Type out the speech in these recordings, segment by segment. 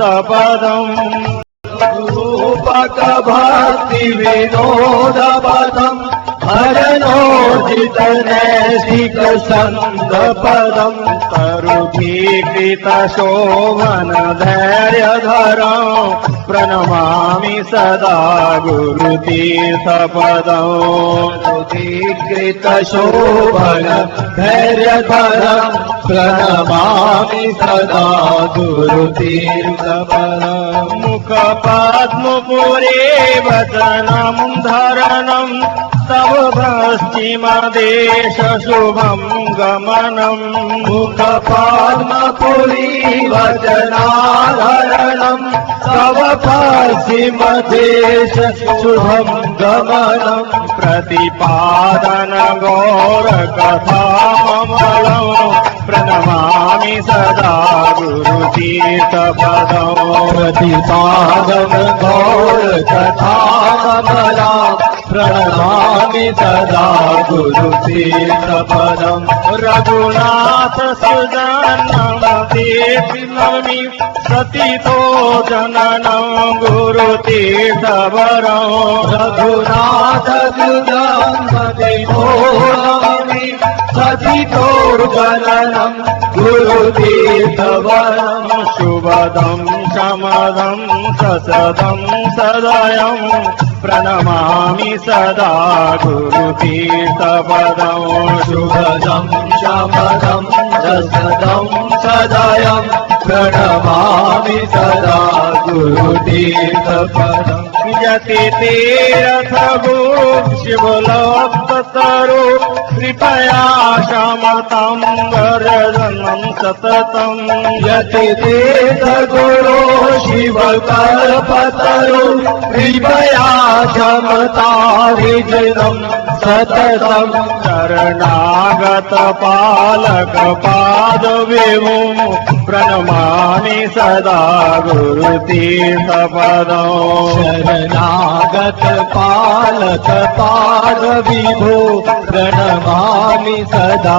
पदम् रूपक भक्ति विनोद पदम् हरनोर्जित नैषिक संग पदम् तरुधीकृत शोभन धैर्य धरम् प्रणमामि सदा गुरुतीर्थ पदम् तरुधीकृत शोभन धैर्य धरम् प्रणमामि सदा गुरुतीर्थ पदम् मुख पद्मपुरे वचनम् धरणम् तव पश्चिमदेश शुभम् गमनम् मुख पद्मपुरी वचनाधरणम् तव पश्चिमदेश शुभम् गमनम् प्रतिपादन गौर कथामलम् प्रणमामि सदा गुरुतीर्थ पदम् प्रतिपादन गौर कथामलम् प्रणमामि सदा गुरुतीर्थ पदम् रघुनाथ सुजनम् देवि सतितो जननम् गुरुतीर्थ वरम् रघुनाथ सुजनम् देवि सतितो जननम् गुरुतीर्थ वरम् शुभदम् शमदम् ससदम् सदयम् प्रणमामि सदा गुरुतीर्थ पदम् शुभदम् शमदम् ससदम् सदयम् प्रणमामि सदा गुरुतीर्थ पदम् यति तीर्थ गुरु शिवलोक तरु कृपया शमतम् वर्धनम् सततम् यति तीर्थ गुरु शिवकल्पतरु कृपया शमता विजनम् सततम् शरणागत पालक पाद विभुम् प्रणमामि सदा गुरुतीर्थ पदम् शरणागत पालक पाद विभो प्रणमामि सदा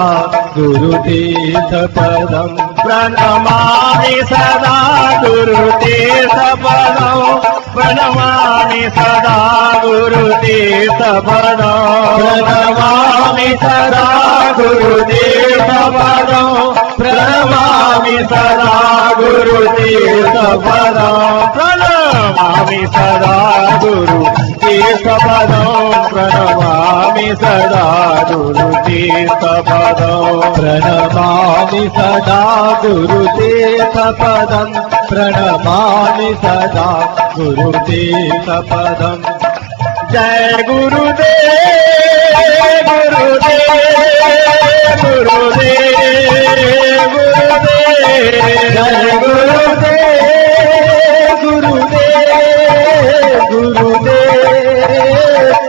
गुरुतीर्थ पदम् प्रणमामि सदा गुरुतीर्थ पदम् प्रणमामि सदा गुरुतीर्थ पदम् प्रणमामि सदा गुरुतीर्थ पदम् प्रणमामि सदा गुरुतीर्थ पदम् प्रणमामि सदा गुरुतीर्थ पदम् प्रणमामि सदा गुरुतीर्थ पदम् प्रणमामि सदा गुरुतीर्थ पदम् प्रणमामि सदा गुरुतीर्थ पदम् जय गुरुदेव गुरुदेव गुरुदेव गुरुदेव जय गुरुदेव गुरुदेव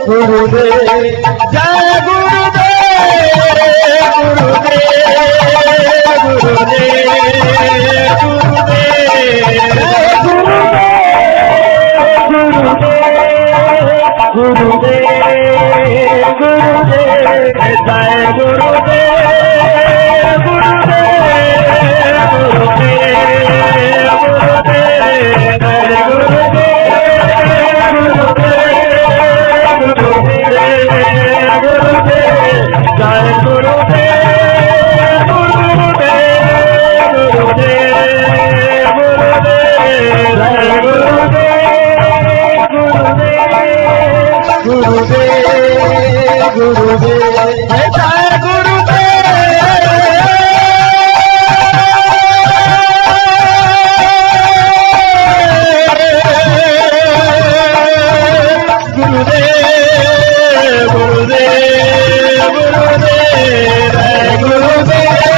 गुरुदेव गुरुदेव जय गुरुदेव गुरुदेव गुरुदेव गुरुदेव गुरुदेव गुरुदेव जय गुरुदेव गुरुदेव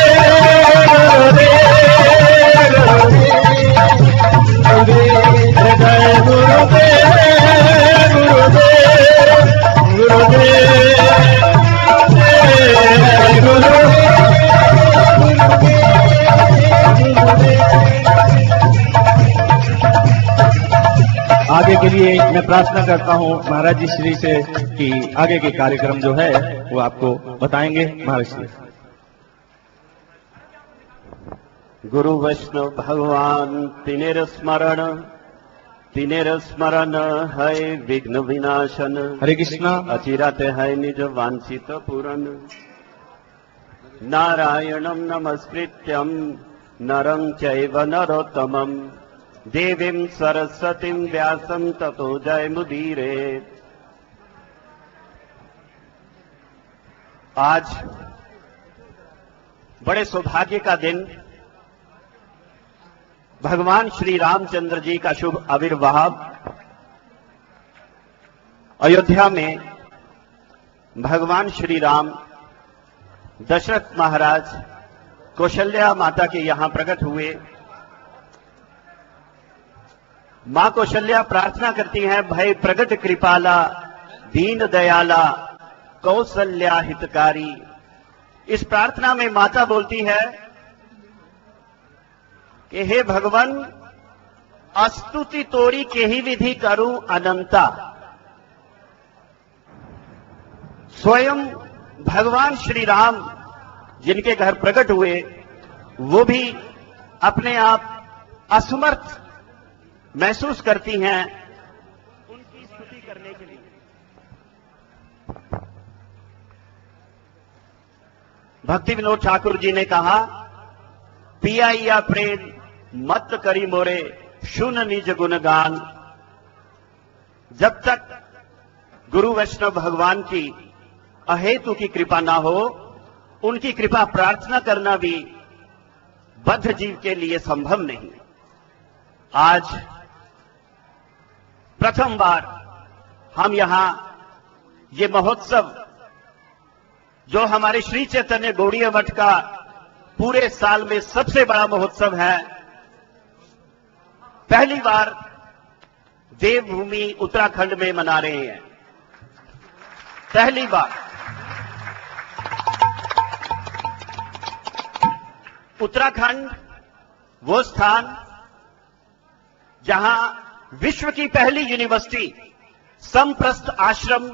आगे के लिए मैं प्रार्थना करता हूँ महाराज जी श्री से कि आगे के कार्यक्रम जो है वो आपको बताएंगे महाराज श्री। गुरु वैष्णव भगवान तिनेर स्मरण है विघ्न विनाशन। हरे कृष्णा। अचिरात है निज वांछित पूरन। नारायणं नमस्कृत्यं नरं चैव नरोत्तमं देवीं सरस्वतीं व्यासं ततो जयमुदीरयेत्। आज बड़े सौभाग्य का दिन, भगवान श्री रामचंद्र जी का शुभ आविर्भाव। अयोध्या में भगवान श्री राम दशरथ महाराज कौशल्या माता के यहां प्रकट हुए। मां कौशल्या प्रार्थना करती हैं, भय प्रगट कृपाला दीन दयाला कौशल्या हितकारी। इस प्रार्थना में माता बोलती है कि हे भगवान, स्तुति तोड़ी के ही विधि करूं अनंता। स्वयं भगवान श्री राम जिनके घर प्रकट हुए, वो भी अपने आप असमर्थ महसूस करती हैं उनकी स्तुति करने के लिए। भक्ति विनोद ठाकुर जी ने कहा, पिया प्रेम मत करी मोरे सुन निज गुणगान। जब तक गुरु वैष्णव भगवान की अहेतु की कृपा ना हो, उनकी कृपा प्रार्थना करना भी बद्ध जीव के लिए संभव नहीं। आज प्रथम बार हम यहां ये महोत्सव, जो हमारे श्री चैतन्य गौड़ीय मठ का पूरे साल में सबसे बड़ा महोत्सव है, पहली बार देवभूमि उत्तराखंड में मना रहे हैं। पहली बार उत्तराखंड वो स्थान जहां विश्व की पहली यूनिवर्सिटी समप्रस्थ आश्रम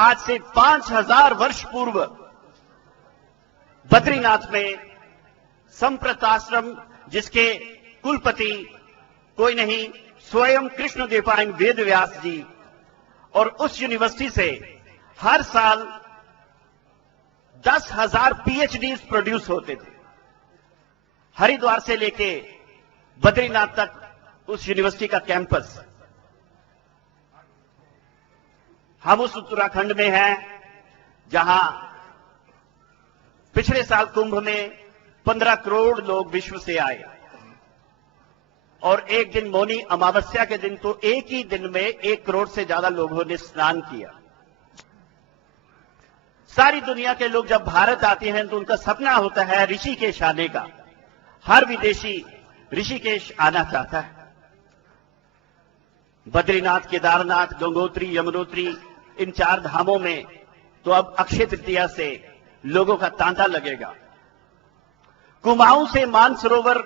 आज से 5000 वर्ष पूर्व बद्रीनाथ में समप्रस्थ आश्रम, जिसके कुलपति कोई नहीं, स्वयं कृष्ण देवपायन वेद व्यास जी। और उस यूनिवर्सिटी से हर साल 10,000 PhDs प्रोड्यूस होते थे। हरिद्वार से लेके बद्रीनाथ तक उस यूनिवर्सिटी का कैंपस। हम उस उत्तराखंड में हैं जहां पिछले साल कुंभ में 15 करोड़ लोग विश्व से आए, और एक दिन मौनी अमावस्या के दिन तो एक ही दिन में 1 करोड़ से ज्यादा लोगों ने स्नान किया। सारी दुनिया के लोग जब भारत आते हैं तो उनका सपना होता है ऋषिकेश आने का। हर विदेशी ऋषिकेश आना चाहता है। बद्रीनाथ, केदारनाथ, गंगोत्री, यमुनोत्री, इन 4 धामों में तो अब अक्षय तृतीया से लोगों का तांता लगेगा। कुमाऊं से मानसरोवर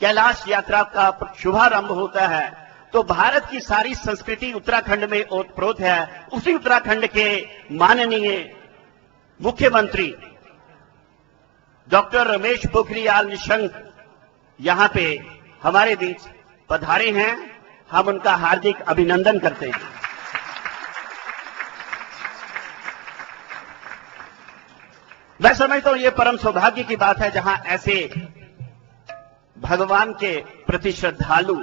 कैलाश यात्रा का शुभारंभ होता है, तो भारत की सारी संस्कृति उत्तराखंड में ओतप्रोत है। उसी उत्तराखंड के माननीय मुख्यमंत्री डॉक्टर रमेश पोखरियाल निशंक यहां पे हमारे बीच पधारे हैं। हम उनका हार्दिक अभिनंदन करते हैं। मैं समझता हूं ये परम सौभाग्य की बात है जहां ऐसे भगवान के प्रति श्रद्धालु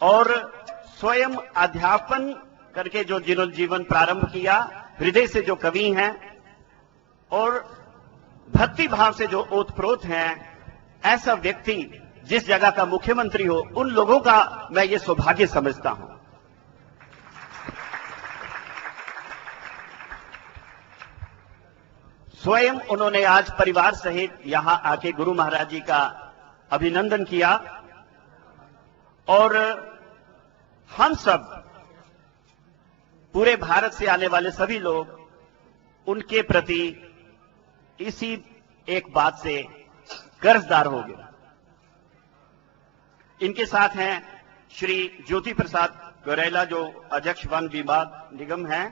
और स्वयं अध्यापन करके जो जिन्होंने जीवन प्रारंभ किया, हृदय से जो कवि हैं और भक्ति भाव से जो ओतप्रोत हैं, ऐसा व्यक्ति जिस जगह का मुख्यमंत्री हो, उन लोगों का मैं ये सौभाग्य समझता हूं। स्वयं उन्होंने आज परिवार सहित यहां आके गुरु महाराज जी का अभिनंदन किया, और हम सब पूरे भारत से आने वाले सभी लोग उनके प्रति इसी एक बात से कर्जदार हो गए। इनके साथ हैं श्री ज्योति प्रसाद गौरेला, जो अध्यक्ष वन विभाग निगम हैं।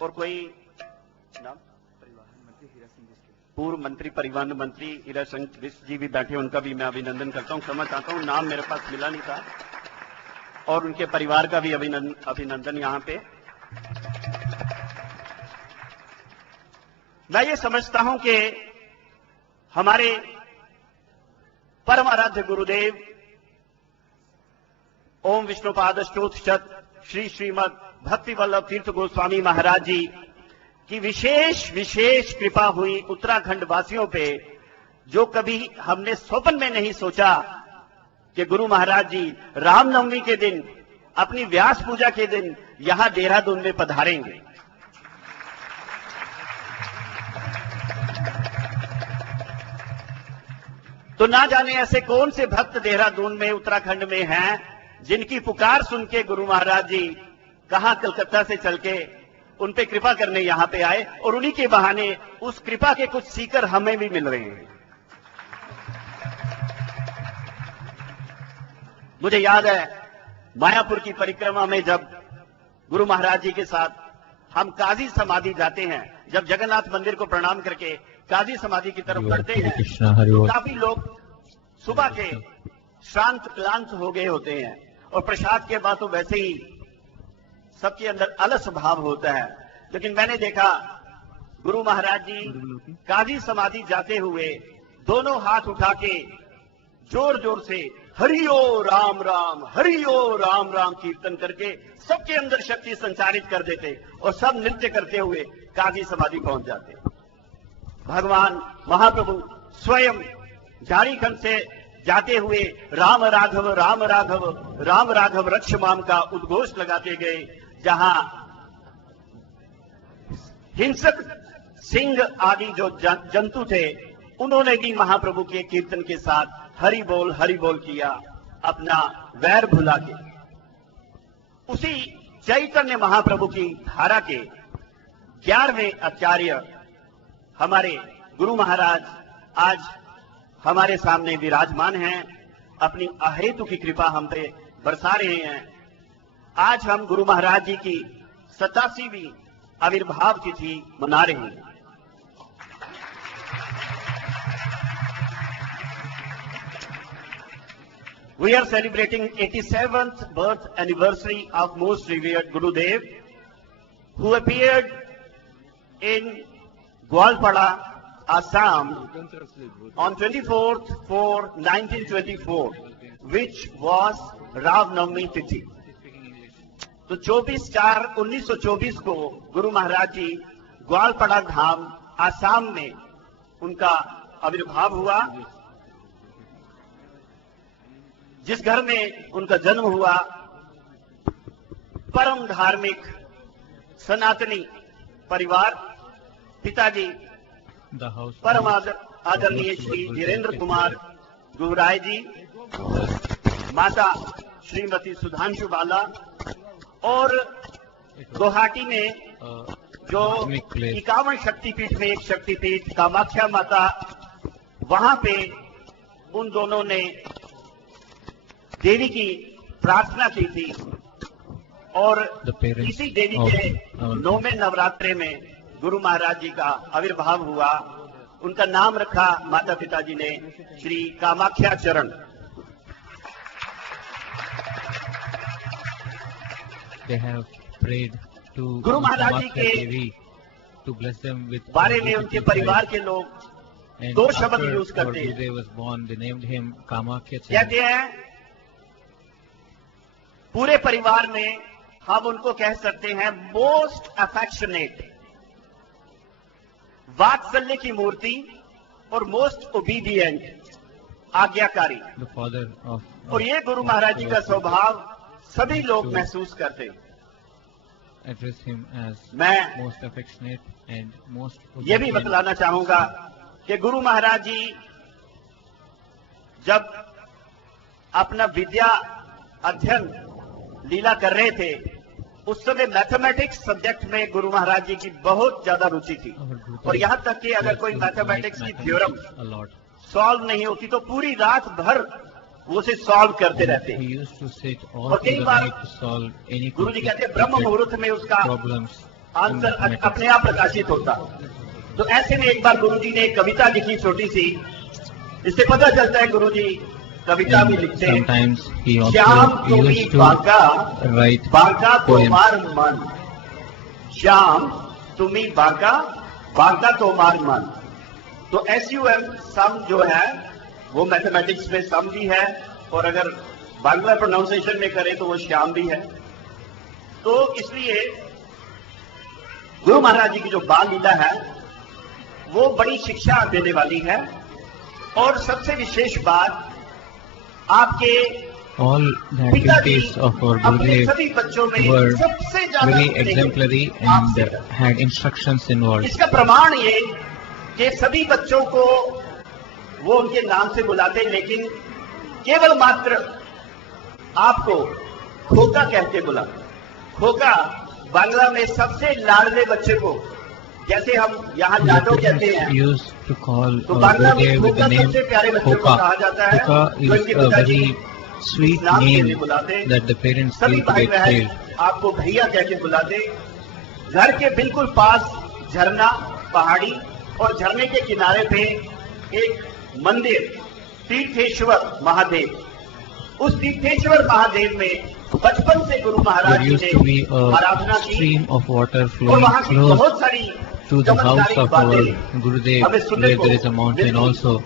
और कोई नाम? पूर्व मंत्री परिवहन मंत्री हीरा सिंह बिष्ट जी भी बैठे, उनका भी मैं अभिनंदन करता हूं। क्षमा चाहता हूं, नाम मेरे पास मिला नहीं था। और उनके परिवार का भी अभिनंदन यहां पे। मैं ये समझता हूं कि हमारे परम आराध्य गुरुदेव ओम विष्णुपाद अष्टोत्तरशत श्री श्रीमद भक्ति वल्लभ तीर्थ गोस्वामी महाराज जी की विशेष कृपा हुई उत्तराखंड वासियों पे, जो कभी हमने स्वप्न में नहीं सोचा कि गुरु महाराज जी रामनवमी के दिन, अपनी व्यास पूजा के दिन यहां देहरादून में पधारेंगे। तो ना जाने ऐसे कौन से भक्त देहरादून में, उत्तराखंड में हैं, जिनकी पुकार सुन के गुरु महाराज जी कहां कलकत्ता से चल के उन पे कृपा करने यहां पे आए, और उन्हीं के बहाने उस कृपा के कुछ सीकर हमें भी मिल रहे हैं। मुझे याद है मायापुर की परिक्रमा में जब गुरु महाराज जी के साथ हम काजी समाधि जाते हैं, जब जगन्नाथ मंदिर को प्रणाम करके काजी समाधि की तरफ बढ़ते हैं, तो काफी लोग सुबह के श्रांत क्लांत हो गए होते हैं, और प्रसाद के बाद तो वैसे ही सबके अंदर अलस भाव होता है। लेकिन मैंने देखा गुरु महाराज जी काजी समाधि जाते हुए दोनों हाथ उठा के जोर जोर से हरिओ राम राम, हरिओ राम राम कीर्तन करके सबके अंदर शक्ति संचारित कर देते, और सब नृत्य करते हुए काजी समाधि पहुंच जाते। भगवान महाप्रभु स्वयं झारखंड से जाते हुए राम राघव राम राघव राम राघव रक्ष माम का उद्घोष लगाते गए, जहां हिंसक सिंह आदि जो जंतु थे, उन्होंने भी महाप्रभु के कीर्तन के साथ हरि बोल किया, अपना वैर भुला के। उसी चैतन्य महाप्रभु की धारा के 11वें आचार्य हमारे गुरु महाराज आज हमारे सामने विराजमान हैं, अपनी अहेतु की कृपा हम पे बरसा रहे हैं। आज हम गुरु महाराज जी की 87वीं आविर्भाव तिथि मना रहे हैं। We are celebrating 87th birth anniversary of most revered Gurudev, who appeared in Gwalpada, Assam on 24th 4 1924, which was Ram Navami Tithi. तो 24/4/1924 को गुरु महाराज जी ग्वालपाड़ा धाम आसाम में उनका आविर्भाव हुआ। जिस घर में उनका जन्म हुआ, परम धार्मिक सनातनी परिवार, पिताजी परम आदरणीय श्री धीरेन्द्र कुमार गुरुराय जी, माता श्रीमती सुधांशु बाला, और गुवाहाटी में जो 51 शक्तिपीठ में एक शक्तिपीठ कामाख्या माता, वहां पे उन दोनों ने देवी की प्रार्थना की थी, और इसी देवी के 9वें नवरात्रे में गुरु महाराज जी का आविर्भाव हुआ। उनका नाम रखा माता पिताजी ने श्री कामाख्या चरण। गुरु महाराज जी के बारे में उनके परिवार के लोग 2 शब्द यूज करते हैं। कहते हैं पूरे परिवार में हम उनको कह सकते हैं मोस्ट अफेक्शनेट, वात्सल्य की मूर्ति, और मोस्ट ओबीडियंट, आज्ञाकारी। और ये गुरु महाराज जी का स्वभाव सभी लोग महसूस करते। मैं ये भी बतलाना चाहूंगा कि गुरु महाराज जी जब अपना विद्या अध्ययन लीला कर रहे थे, उस समय मैथमेटिक्स सब्जेक्ट में गुरु महाराज जी की बहुत ज्यादा रुचि थी, और यहां तक कि अगर कोई मैथमेटिक्स की थ्योरम सॉल्व नहीं होती तो पूरी रात भर वो उसे सॉल्व करते रहते। और कई बार गुरु जी कहते हैं ब्रह्म मुहूर्त में उसका आंसर अपने आप प्रकाशित होता। तो ऐसे में एक बार गुरुजी ने एक कविता लिखी छोटी सी, इससे पता चलता है गुरुजी कविता भी लिखते हैं। Sometimes he श्याम also तुम्ही used to बागा write बागा poems. तोमार मन, श्याम तुम्ही बागा बागा तोमार मन। तो SUM सम जो है वो मैथमेटिक्स में सम भी है, और अगर बांग्ला प्रोनाउंसिएशन में करें तो वो श्याम भी है। तो इसलिए गुरु महाराज जी की जो बाल लीला है वो बड़ी शिक्षा देने वाली है। और सबसे विशेष बात, आपके all the पिताजी activities of our अपने Gurudev सभी बच्चों में were सबसे ज्यादा very स्नेह exemplary आपसे and had instructions involved. इसका प्रमाण ये कि सभी बच्चों को वो उनके नाम से बुलाते, लेकिन केवल मात्र आपको खोका कहते बुलाते। खोका बांग्ला में सबसे लाडले बच्चे को, जैसे हम यहाँ The जादो कहते parents हैं, used to call तो our बांग्ला में Gurudev with the खोका name सबसे प्यारे बच्चों को Khoka. कहा जाता है। Khoka तो is इनके a पिताजी very sweet नाम से name बुलाते, that the parents सभी give to भाई their बहन child. आपको भैया कह के बुलाते। घर के बिल्कुल पास झरना, पहाड़ी, और झरने के किनारे पे एक मंदिर तीर्थेश्वर महादेव। उस तीर्थेश्वर महादेव में बचपन से Guru Maharaj There ji used to be ने a आराधना की, stream of water और flowing वहां की close बहुत सारी to the house चमत्कारिक of our बातें Gurudev, हमें सुनने where को there is a mountain मिलती। also,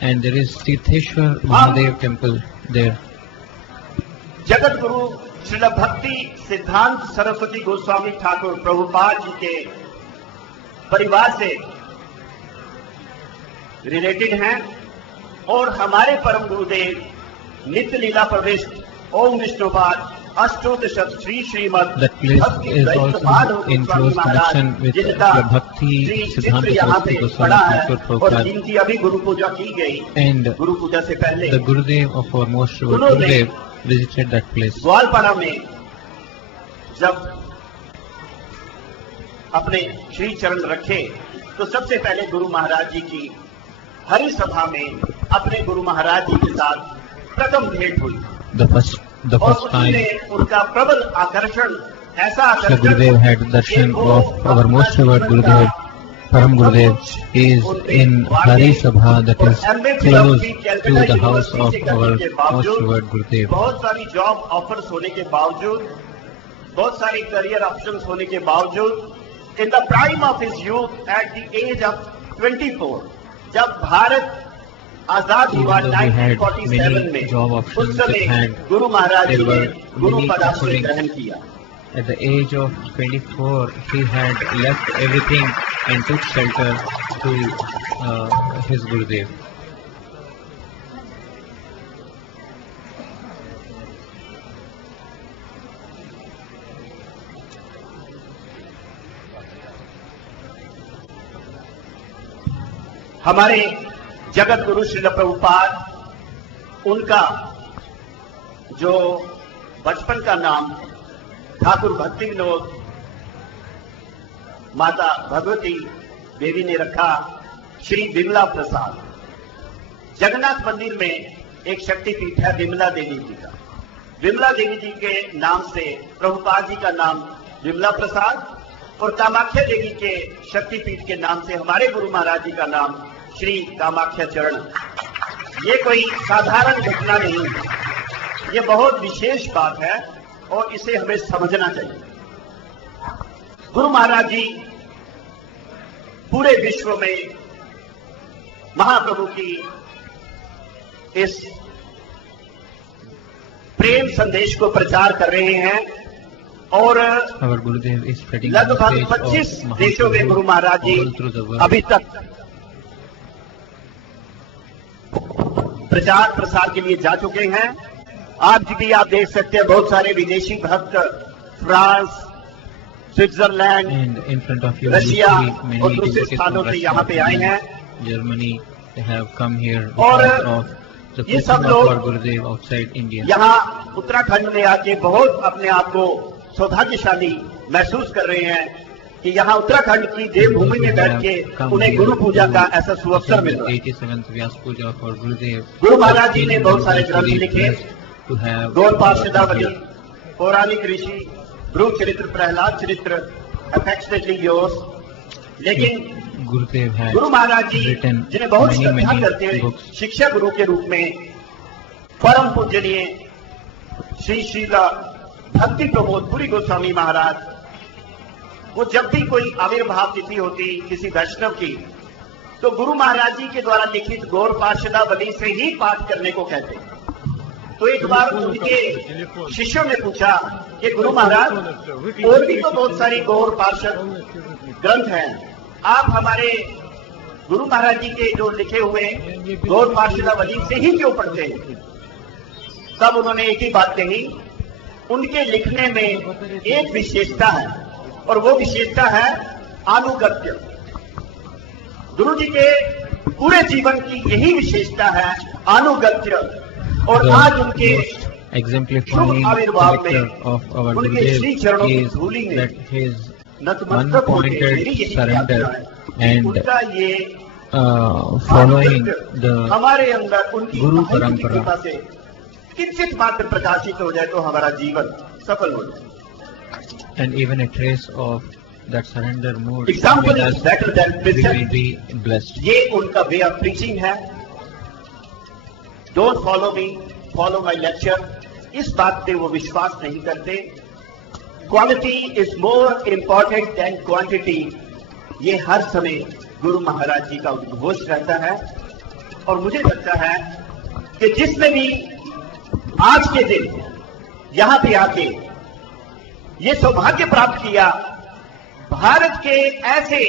and there is Tirtheshwar Mahadev temple there. Jagat Guru Srila भक्ति सिद्धांत सरस्वती गोस्वामी ठाकुर प्रभुपाद जी के परिवार से रिलेटेड हैं, और हमारे परम गुरुदेव नित्य लीला प्रवेश ओम विष्णुपाद अष्टोदशक श्री श्रीमद That place भक्ति is दैत्य also Madhav in Goswami close Maharaj, connection with जिनका the Bhakti श्री Siddhanta चित्र यहाँ पे Saraswati पड़ा Goswami है, Thakur और Prabhupada. जिनकी अभी गुरु पूजा की गई। And गुरु पूजा से पहले the Gurudev of our most revered उन्होंने Gurudev visited that place. Gwalpara में जब अपने श्री चरण रखे तो सबसे पहले गुरु महाराज जी की हरि सभा में अपने गुरु महाराज जी के साथ प्रथम भेंट हुई, The first और time उसने उनका प्रबल आकर्षण, ऐसा Sri आकर्षण Gurudev had darshan of our most revered Gurudev, Param Gurudev, is in Hari Sabha, that is close to the house of our most revered Gurudev. बहुत सारी जॉब ऑफर्स होने के बावजूद, बहुत सारी करियर ऑप्शंस होने के बावजूद, in the prime of his youth at the age of 24, जब भारत आजाद हुआ Even though he had 1947 many में, job उस options at समय hand, Guru Maharaj ji there ने were गुरु many पदाश्रय offerings. ग्रहण किया। At the age of 24, he had left everything and took shelter to his Gurudev. हमारे जगत गुरु श्रील प्रभुपाद, उनका जो बचपन का नाम ठाकुर भक्ति विनोद माता भगवती देवी ने रखा श्री विमला प्रसाद। जगन्नाथ मंदिर में एक शक्तिपीठ है विमला देवी जी का। विमला देवी जी के नाम से प्रभुपाद जी का नाम विमला प्रसाद, और कामाख्या देवी के शक्तिपीठ के नाम से हमारे गुरु महाराज जी का नाम श्री कामाख्या चरण। ये कोई साधारण घटना नहीं है, ये बहुत विशेष बात है और इसे हमें समझना चाहिए। गुरु महाराज जी पूरे विश्व में महाप्रभु की इस प्रेम संदेश को प्रचार कर रहे हैं, और Our Gurudev is spreading the लगभग message 25 of देशों में गुरु महाराज जी all through the world. अभी तक प्रचार प्रसार के लिए जा चुके हैं। आज भी आप देख सकते हैं बहुत सारे विदेशी भक्त France, Switzerland, And in front of you, Russia you see many और दूसरे delegates स्थानों from से Russia, यहाँ पे आए हैं। Germany, they have come here और because of the ये सब preaching of लोग our Gurudev outside India. यहाँ उत्तराखंड में आके बहुत अपने आप को सौभाग्यशाली महसूस कर रहे हैं कि यहाँ उत्तराखंड की देवभूमि में बैठ के उन्हें गुरु पूजा का ऐसा सुअवसर मिल रहा है। 87th Vyas Puja of our Gurudev. Guru Maharaj जी ने बहुत सारे ग्रंथ लिखे, To have गौर पार्षदावली, पौराणिक ऋषि, ध्रुव चरित्र, प्रहलाद चरित्र, affectionately yours. लेकिन Gurudev had Guru Maharaj ji written जिन्हें बहुत many, श्रद्धा many करते हैं books. शिक्षा गुरु के रूप में परम पूजनीय श्री श्रीला भक्ति प्रमोद पुरी गोस्वामी महाराज, वो जब भी कोई आविर्भाव तिथि होती किसी वैष्णव की तो गुरु महाराज जी के द्वारा लिखित गौर पार्षदावली से ही पाठ करने को कहते हैं। तो एक बार उनके शिष्यों ने पूछा कि गुरु महाराज और भी तो बहुत सारी गौर पार्षद ग्रंथ हैं, आप हमारे गुरु महाराज जी के जो लिखे हुए गौर पार्षदावली से ही क्यों पढ़ते हैं? तब उन्होंने एक ही बात कही, उनके लिखने में एक विशेषता है और वो विशेषता है अनुगत्य। गुरु जी के पूरे जीवन की यही विशेषता है अनुगत्य। और आज उनके exemplifying आविर्भाव में character of our उनके श्री Gurudev चरणों की is धूलि में that his नतमस्तक होके मेरी unpointed यही surrender प्रार्थना है। and उनका ये following अनुगत्य the हमारे अंदर उनकी गुरु महत्व की परंपरा। कृपा से किंचित मात्र प्रकाशित हो जाए तो हमारा जीवन सफल हो जाए। and even a trace of that surrender mood Example with is us, better than we will precept. be blessed. ये उनका वे ऑफ प्रीचिंग है। Don't follow me, follow my lecture. इस बात पे वो विश्वास नहीं करते। Quality is more important than quantity, ये हर समय गुरु महाराज जी का उद्घोष रहता है। और मुझे लगता है कि जिसने भी आज के दिन यहां पे आके ये सौभाग्य प्राप्त किया, भारत के ऐसे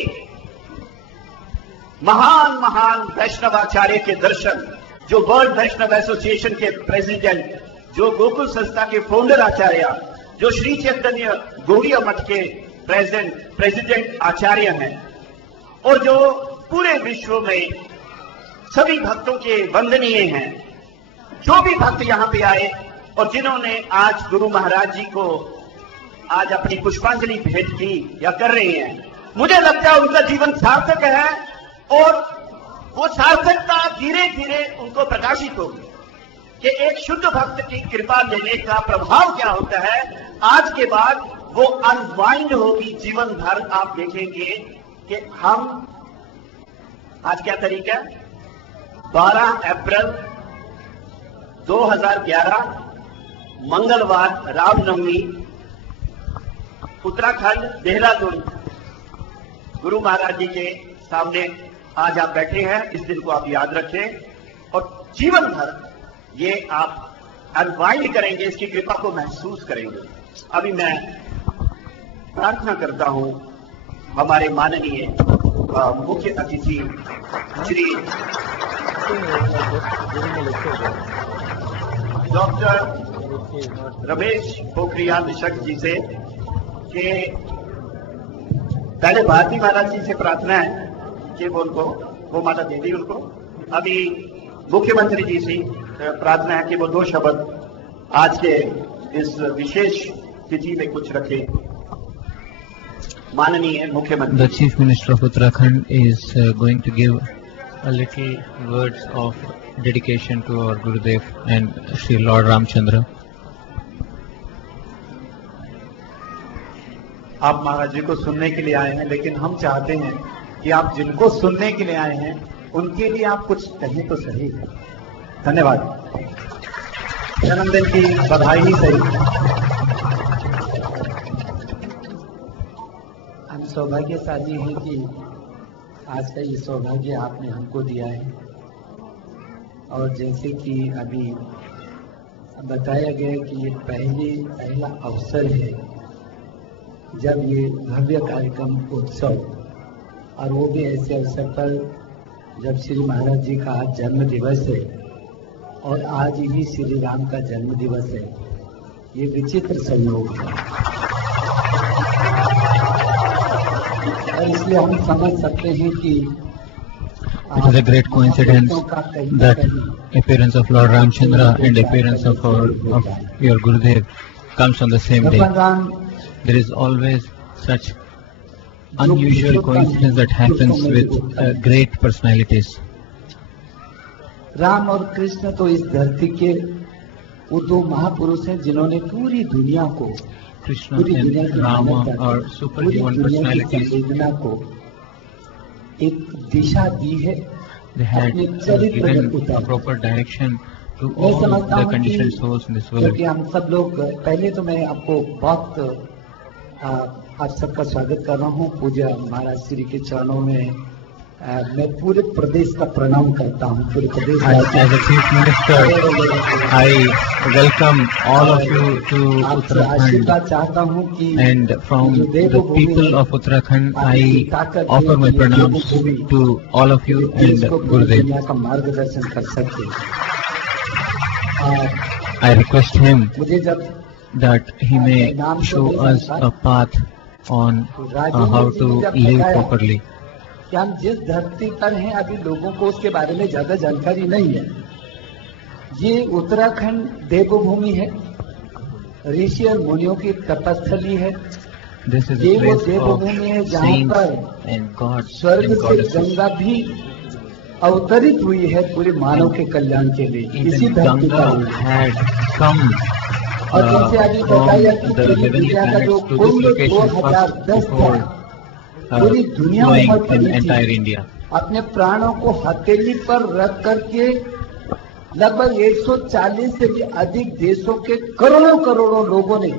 महान महान वैष्णवाचार्य के दर्शन, जो वर्ल्ड वैष्णव एसोसिएशन के प्रेसिडेंट, जो गोकुल संस्था के फाउंडर आचार्य, जो श्री चैतन्य गौड़ीय मठ के प्रेसिडेंट आचार्य हैं, और जो पूरे विश्व में सभी भक्तों के वंदनीय हैं, जो भी भक्त यहां पे आए और जिन्होंने आज गुरु महाराज जी को आज अपनी पुष्पांजलि भेंट की या कर रहे हैं, मुझे लगता है उनका जीवन सार्थक है। और वो सार्थकता धीरे धीरे उनको प्रकाशित होगी कि एक शुद्ध भक्त की कृपा लेने का प्रभाव क्या होता है। आज के बाद वो अनवाइंड होगी जीवन भर। आप देखेंगे कि हम आज क्या तारीख है, 12 अप्रैल 2011 मंगलवार, रामनवमी, उत्तराखंड देहरादून, गुरु महाराज जी के सामने आज आप बैठे हैं। इस दिन को आप याद रखें और जीवन भर ये आप अनवाइंड करेंगे, इसकी कृपा को महसूस करेंगे। अभी मैं प्रार्थना करता हूं हमारे माननीय मुख्य अतिथि श्री डॉक्टर रमेश पोखरियाल निशंक जी से कि पहले भारती महाराज जी से प्रार्थना है कि वो माता दे दी उनको। अभी मुख्यमंत्री जी से प्रार्थना है कि वो 2 शब्द आज के इस विशेष तिथि में कुछ रखे। माननीय मुख्यमंत्री। The Chief Minister of Uttarakhand is going to give a little words of dedication to our Gurudev and Sri Lord Ramchandra. आप महाराज जी को सुनने के लिए आए हैं, लेकिन हम चाहते हैं कि आप जिनको सुनने के लिए आए हैं उनके लिए आप कुछ कहें तो सही। धन्यवाद। जन्मदिन की बधाई ही सही। हम सौभाग्यशाली हैं कि आज का ये सौभाग्य आपने हमको दिया है। और जैसे कि अभी बताया गया कि ये पहला अवसर है जब ये भव्य कार्यक्रम उत्सव, और वो भी ऐसे अवसर पर जब श्री महाराज जी का आज जन्म दिवस है और आज ही श्री राम का जन्म दिवस है। ये विचित्र संयोग है और इसलिए हम समझ सकते हैं कि It is a great coincidence that appearance of Lord Ramchandra and appearance of your Gurudev comes on the same day. There is always such unusual coincidence that happens with great personalities. Ram और कृष्ण तो इस धरती के वो 2 महापुरुष हैं जिन्होंने पूरी दुनिया को Krishna पूरी दुनिया and की Rama मानवता are को, superhuman पूरी दुनिया की personalities. संवेदना को एक दिशा दी है, They had अपने चरित्र में given a उतारा। proper direction to मैं all समझता the हूँ conditioned कि souls in this world. क्योंकि हम सब लोग, पहले तो मैं आपको बहुत आप सबका स्वागत कर रहा हूँ पूज्य महाराज श्री के चरणों में। मैं पूरे प्रदेश का प्रणाम करता हूँ, पूरे प्रदेश As a Chief Minister, I welcome all of you to आपसे Uttarakhand, आशीर्वाद चाहता हूँ कि and from the people of Uttarakhand, I offer my pranams to all of you and देश को पूरी Gurudev. दुनिया का मार्गदर्शन कर सके। I request him मुझे जब that he may show us a path on how to live properly. कि हम जिस धरती पर हैं अभी लोगों को उसके बारे में ज्यादा जानकारी नहीं है। ये उत्तराखंड देवभूमि है, ऋषि और मुनियों की तपस्थली है। This is ये a वो place देवभूमि है of जहाँ saints पर and gods स्वर्ग and से goddesses. गंगा भी अवतरित हुई है पूरे मानव के कल्याण के लिए, इसी Even धरती Ganga पर। had come और जैसे अभी from बताया कि the पूरी heavenly दुनिया का जो planets to this कुल location first 2010 before था, पूरी दुनिया flowing ऊपर in पड़ी entire थी। India. अपने प्राणों को हथेली पर रख करके लगभग 140 से भी अधिक देशों के करोड़ों करोड़ों लोगों ने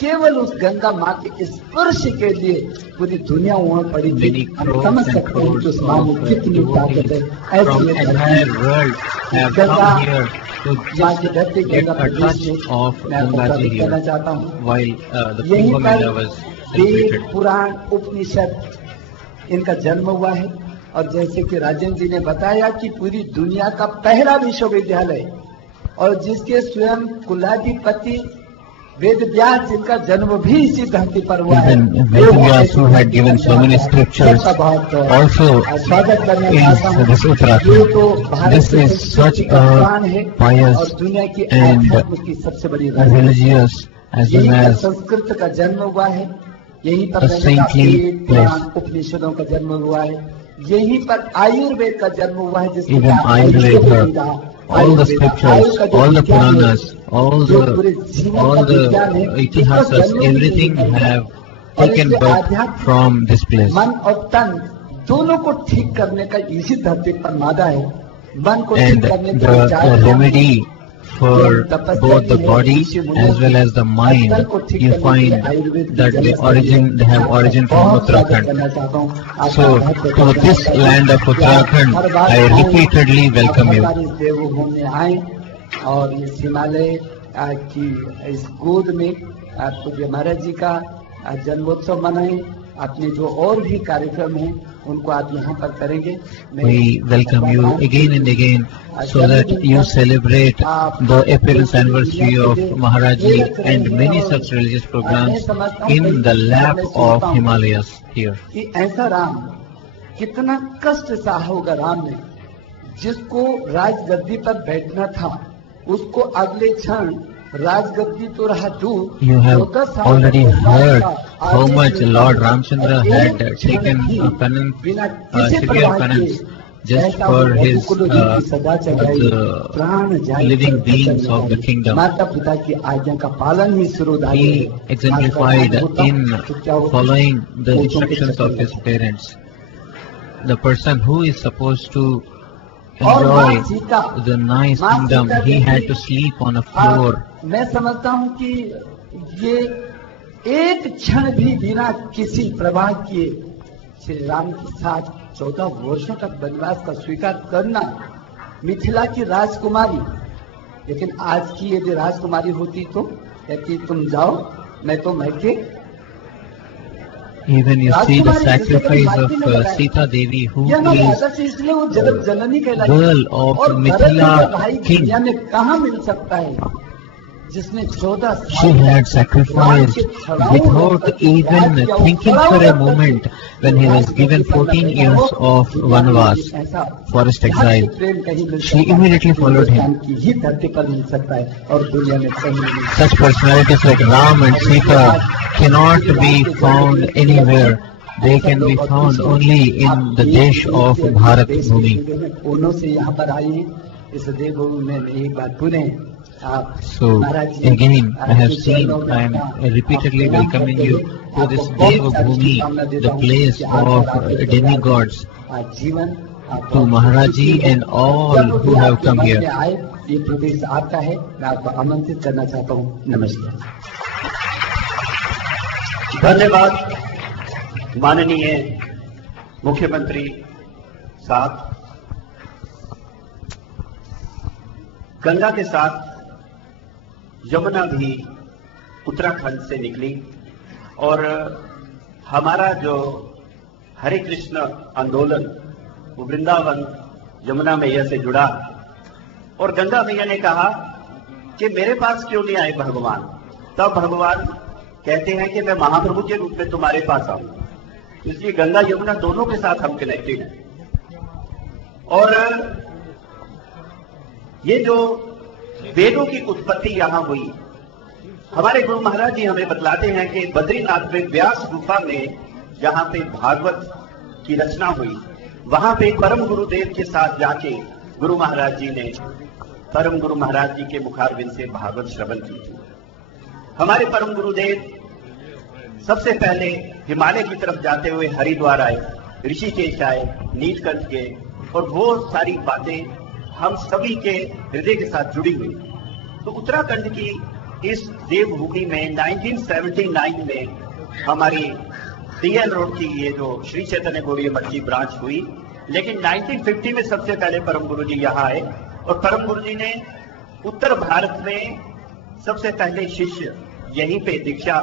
केवल उस गंगा माँ के स्पर्श के लिए पूरी दुनिया वहां पड़ी थी। Many हम crores समझ and सकते हैं कि crores उस माँ में of कितनी ताकत है। devotees from ऐसी entire world have come here to माँ की धरती just get Ganga a touch Pradesh of में मैं आपको Ganga ji स्वागत करना here चाहता हूँ। while the यहीं Kumbh पर Mela was वेद, celebrated. पुराण, उपनिषद इनका जन्म हुआ है। और जैसे कि राजेंद्र जी ने बताया कि पूरी दुनिया का पहला विश्वविद्यालय और जिसके स्वयं कुलाधिपति वेद व्यास जिनका जन्म भी इसी धरती पर हुआ है। Even Vedas, who had given so many scriptures, also स्वागत करना is चाहता हूँ। this ये Uttarakhand. तो भारत This की is such संस्कृति का प्राण है a pious और दुनिया की and आध्यात्म की सबसे बड़ी राजधानी। religious as यहीं well पर as संस्कृत का जन्म हुआ है, यहीं पर a मैंने कहा saintly वेद, पुराण, place. उपनिषदों का जन्म हुआ है, यहीं पर आयुर्वेद का जन्म हुआ है जिसको Even कहा Ayurveda, all the scriptures, all the Puranas, all the Itihasas, everything have taken birth from this place. मन और तन दोनों को ठीक करने का इसी धरती पर मादा है। मन को ठीक And करने के लिए the remedy for both the body as well as the mind, you find that they have origin from Uttarakhand. So to this land of Uttarakhand, I repeatedly welcome you. इस देवभूमि में आए और इस हिमालय की इस गोद में पूज्य महाराज जी का जन्मोत्सव मनाएं। अपने जो और भी कार्यक्रम हैं उनको आप यहाँ पर करेंगे। We welcome you again and again so that you celebrate the appearance anniversary of Maharaji and many such religious programs in the lap of Himalayas here. कि ऐसा राम कितना कष्ट सहा होगा राम ने, जिसको राजगद्दी पर बैठना था उसको अगले क्षण राजगद्दी तो रहा दूर। You have already heard how much Lord Ramchandra had taken a penance, severe penance, just for his the living beings of the kingdom. माता पिता की आज्ञा का पालन ही सिरोधार्य He है। exemplified in following the instructions of his parents. The person who is supposed to enjoy the nice kingdom, he had to sleep on a floor. मैं समझता हूँ कि ये एक क्षण भी बिना किसी प्रवाह किए श्री राम के साथ 14 वर्षों तक वनवास का स्वीकार करना, मिथिला की राजकुमारी। लेकिन आज की यदि राजकुमारी होती तो कहती तुम जाओ मैं तो मैके। Even you see the sacrifice of Sita Devi, who यह ना is भारत से इसलिए वो जगत जननी कहलाई। girl of और Mithila भरत का भाई king. दुनिया में कहाँ मिल सकता है जिसने 14 She had sacrificed without even thinking for a moment when he was given 14 years of vanvas, forest exile. She immediately followed him. ही धरती पर मिल सकता है और दुनिया में कहीं नहीं। Such personalities like Ram and Sita cannot be found anywhere. They can be found only in the Desh of Bharat Bhumi. उन्हों से यहाँ पर आई इस देवभूमि में एक बार पुनः आप So again, I have seen, I am repeatedly welcoming you to this Deva Bhumi, the place of demigods, जीवन to Maharaj Ji and all who have come here. आए, ये प्रदेश आपका है, मैं आपको आमंत्रित करना चाहता हूँ। नमस्कार। धन्यवाद माननीय मुख्यमंत्री साहब। गंगा के साथ यमुना भी उत्तराखंड से निकली और हमारा जो हरे कृष्ण आंदोलन वो वृंदावन यमुना मैया से जुड़ा और गंगा मैया ने कहा कि मेरे पास क्यों नहीं आए भगवान। तब भगवान कहते हैं कि मैं महाप्रभु के रूप में तुम्हारे पास आऊं। इसलिए गंगा यमुना दोनों के साथ हम कनेक्टेड हैं। और ये जो वेदों की उत्पत्ति यहां हुई, हमारे गुरु महाराज जी हमें बतलाते हैं कि बद्रीनाथ में व्यास गुफा में जहां पे भागवत की रचना हुई, वहां पे परम गुरुदेव के साथ जाके गुरु महाराज जी ने परम गुरु महाराज जी के मुखारविंद से भागवत श्रवण की थी। हमारे परम गुरुदेव सबसे पहले हिमालय की तरफ जाते हुए हरिद्वार आए, ऋषिकेश आए, नीलकंठ गए और वो सारी बातें हम सभी के हृदय के साथ जुड़ी हुई। तो उत्तराखंड की इस देवभूमि में 1979 में हमारी DL रोड की ये जो श्री चैतन्य गौड़ीय मठ की ब्रांच हुई, लेकिन 1950 में सबसे पहले परम गुरु जी यहाँ आए और परम गुरु जी ने उत्तर भारत में सबसे पहले शिष्य यहीं पे दीक्षा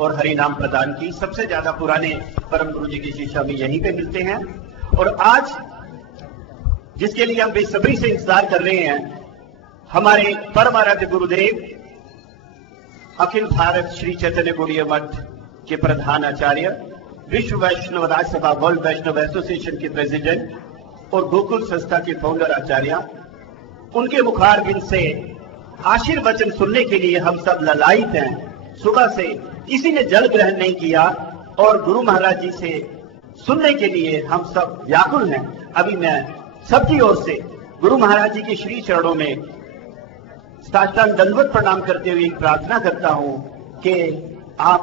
और हरि नाम प्रदान की। सबसे ज्यादा पुराने परम गुरु जी के शिष्य हमें यहीं पे मिलते हैं। और आज जिसके लिए हम बेसब्री से इंतजार कर रहे हैं, हमारे परम आराध्य गुरुदेव अखिल भारत श्री चैतन्य गौड़ीय मठ के प्रधान आचार्य, विश्व वैष्णव राजसभा वर्ल्ड वैष्णव एसोसिएशन के प्रेसिडेंट और गोकुल संस्था के फाउंडर आचार्य, उनके मुखारविंद से आशीर्वचन सुनने के लिए हम सब ललायित हैं। सुबह से किसी ने जल ग्रहण नहीं किया और गुरु महाराज जी से सुनने के लिए हम सब व्याकुल हैं। अभी मैं सबकी ओर से गुरु महाराज जी के श्री चरणों में साष्टांग दंडवत प्रणाम करते हुए प्रार्थना करता हूं कि आप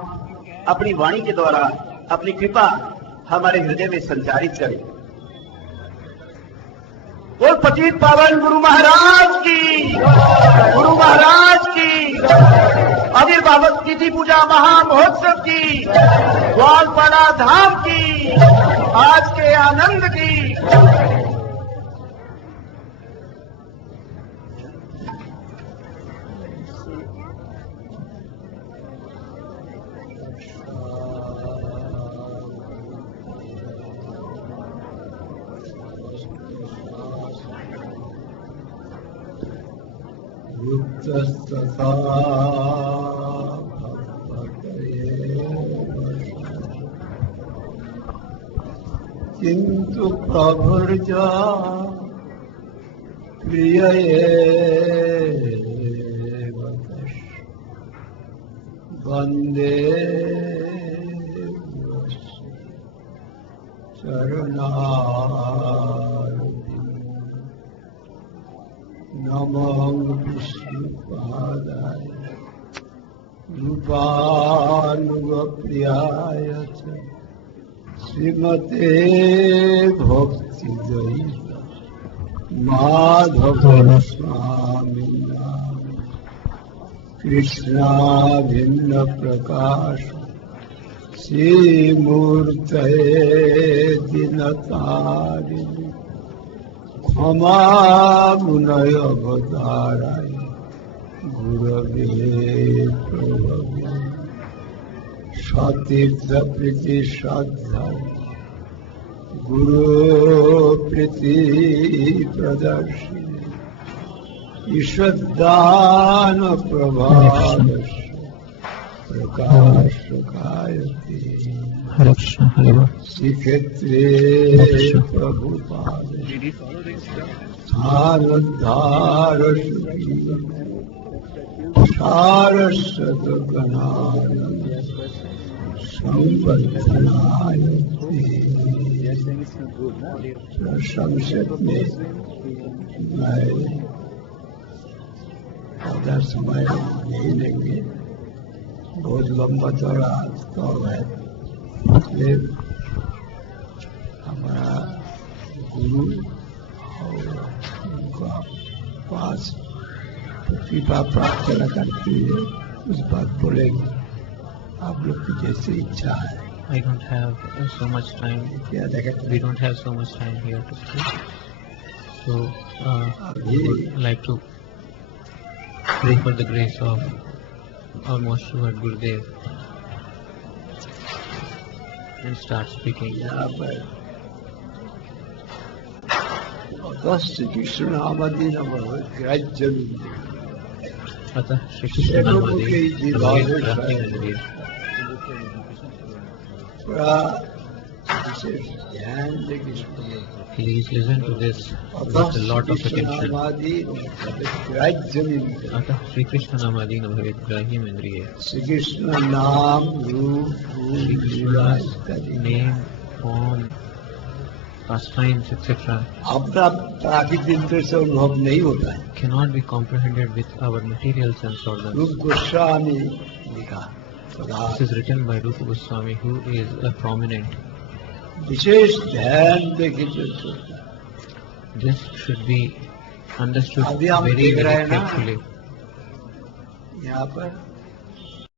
अपनी वाणी के द्वारा अपनी कृपा हमारे हृदय में संचारित करें। और पतित पावन गुरु महाराज की, गुरु महाराज की, आविर्भाव तिथि पूजा महामहोत्सव की, ग्वालपाड़ा धाम की, आज के आनंद की। तथा किंतु प्रभुर्जा प्रिय वंदे चरणारविंद नमो विष्णुपादाय रूपानुगप्रियाय च श्रीमते भक्तिदयित माधव स्वामी कृष्णाभिन्न प्रकाश श्रीमूर्तये दिनतारिणि क्षमामुनय अवताराय गुरवे प्रभवे सतीर्थ प्रीति श्रद्धा गुरु प्रीति प्रदर्शिनी ईश्वरदान प्रभाव प्रकाश कायते हरे कृष्ण हरे बोल। श्री क्षेत्रे प्रभुपाद स्थानोद्धार सारस्वत गणानंद संवर्धनाय संक्षेप में मैं ज़्यादा समय नहीं लेंगे, बहुत लंबा चौड़ा स्टॉल है, इसलिए हमारा गुरु और उनका पास कृपा प्रार्थना करते हुए उस बात बोलेंगे, आप लोग की जैसी इच्छा है। I don't have so much time. क्या देखा We don't have so much time here to speak. So I would like to pray for the grace of our most revered Gurudev and start speaking. यहाँ पर श्री कृष्ण नामादि नमः ग्राह्य अतः श्री कृष्ण नामादि बड़ा विशेष ध्यान देकर सुनिए। Please listen to this with a lot of attention. ग्राह्य अतः श्री कृष्ण नामादि नभवेत् ग्राह्यम् इंद्रिये. श्री कृष्ण नाम रूप Shri Krishna's name, form, pastimes, etc. अपना प्राकृतिक इंद्र से अनुभव नहीं होता है। cannot be comprehended with our material sense organs. रूप गोस्वामी लिखा This is written by Rupa Goswami, who is a prominent. विशेष ध्यान देके जो This should be understood अभी हम very, देख रहे very हैं ना, carefully. यहाँ पर